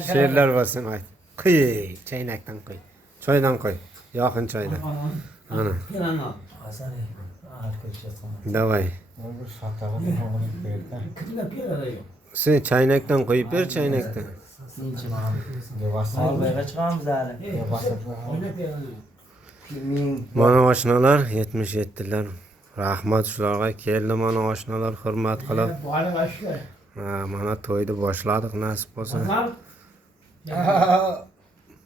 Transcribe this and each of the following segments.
Şiirler basın ayt. Kıy, çaynaktan koy. Çaydan koy. Yakın çaydan. Ana. Hasan Davay. Sen çaynaktan koyup ver çaynaktan. Almaya çıkmamız lazım. Mana aşnalar 77'ler. Rahmat shularga keldi mana aşnalar hurmat qilib. Mana to'yni boshladik nasib bo'lsa.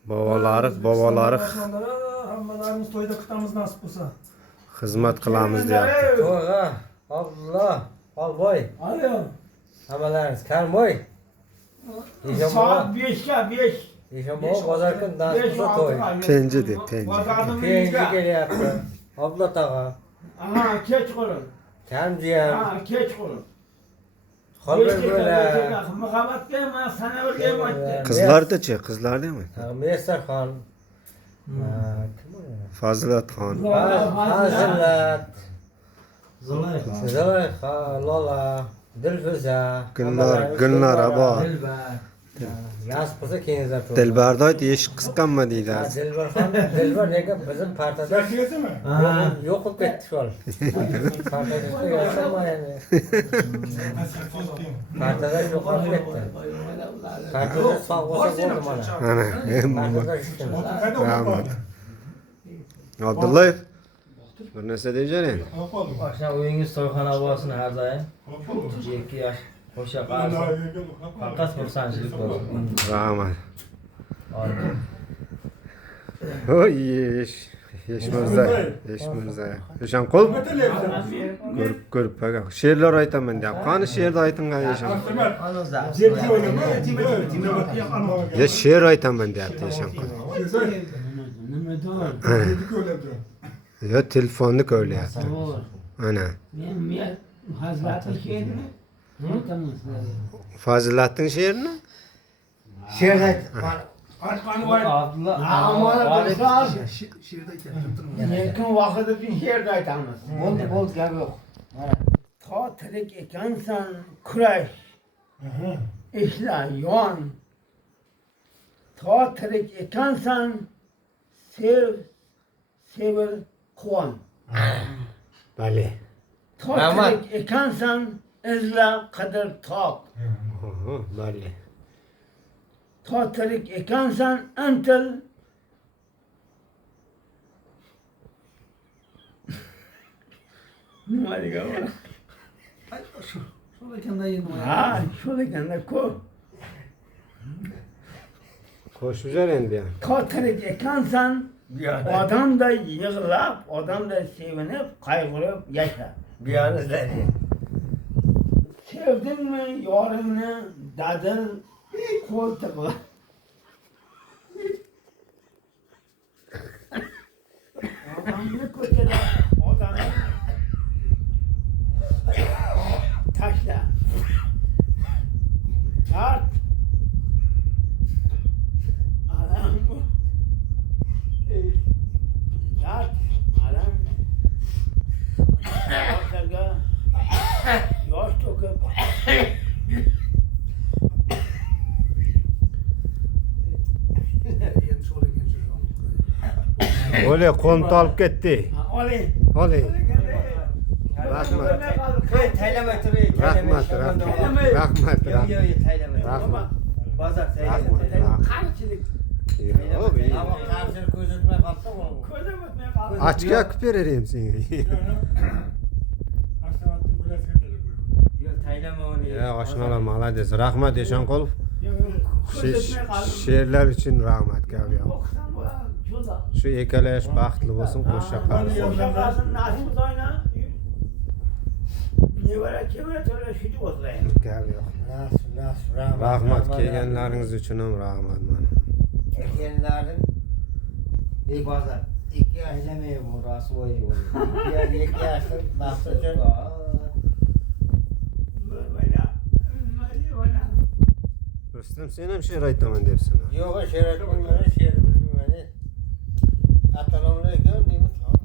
Bobolari hammalarimiz to'yda kutamiz nasib bo'lsa. xizmat qilamiz deyapti. To'g'a, Abdullah, Olboy. Alo. Hammalarimiz Karmoy. Soat 5'ga 5. Yeshamoq bozor kun nasib bo'lsa to'y. Penji deb, penji. Penji kelyapti. Abdullah tog'a. Aha, kech qolin. Kamjiyam. Ha, kech qolin. Xolbir bo'la. Muhabbatga men sana o'rgatmaydi. Qizlarda-chi, qizlardami? Mesarxon. Fazilatxon. Fazilat. Zulayxa, Lola, Dilfuza. Gulnor abo. Nasib bo'lsa keyingiz to'y. Dilbarda ayt eshik qisqanma deydi. Dilbar nega bizim partada yo'q qilib ketdi shu hol. Partada yashamay endi. Partada yo'q qilib ketdi. Partada sog' bo'lsa bo'ldi mana. Ana, rahmat. Abdullayev. Bir narsa deyjaring. Oshna uyingiz to'yxona bo'lsin har doim. 2 yosh qo'sha qarshi. Faqat xursandchilik bo'lsin. Rahmat. Oy, yesh mirza. Eshanqul. Ko'rib baqa. She'rlar aytaman deyapti. Qani she'rni aytinglar Eshanqul. Ya she'r aytaman deyapti Eshanqul. Ya telefonni ko'rlayapti. Ana. Men hazratning she'rini Fazilatning she'rini? She'r ayt. Lekin vaqtida bir she'r aytamiz. Bo'ldi gap yo'q. To tirik ekansan kurash. Ishla yon. To tirik ekansan sevil quvon. Bale. To tirik ekansan izla qadr top. Bale. To tirik ekansan intil. Nima degan? Ha, shu deganda ko'p. Qo'shib endi. To tirik ekansan odamda yig'lab, odamda sevinib, qayg'urib yasha. Biyonizda. Sevdingmi yoringni dadil qo'ltiqla. Odamni ko'chada odamni tashla. Dard alam bu. Dard alam. Ortaga yosh to'kib O'le qo'mta olib ketdi. oling. Oling. Rahmat. Taylama turing. Rahmat. Yo'q, taylama. Rahmat. Bozor taylama. Qanchalik Yo'q, Ammo qarshilik ko'rsatmay qolsa u. ko'zim o'tmay qoldi. Ochga olib berayim senga. Yo'q, taylama uni. Ya oshnalar malades. Rahmat Eshanqulov. Ko'zim o'tmay qoldi. She'rlar uchun rahmat gap yo'q. O'qisam bo'ladi. Cho'za. Shu ikkalash baxtli bo'lsin, qo'shcha qarshi. Qo'shcha qarshi nasib zoyna. Nevara kevara to'la shuni o'tlaydi. Gap yo'q. Nas, Rahmat kelganlaringiz uchun ham rahmat mana. Ekenlarin bozor. 2 aylamay bu rasvoy bo'ldi. 2 yoshlik maqsad uchun Rustam sen ham she'r aytaman debsan. yo'q, she'r aytmayman, she'r bilmayman. Assalomu alaykum.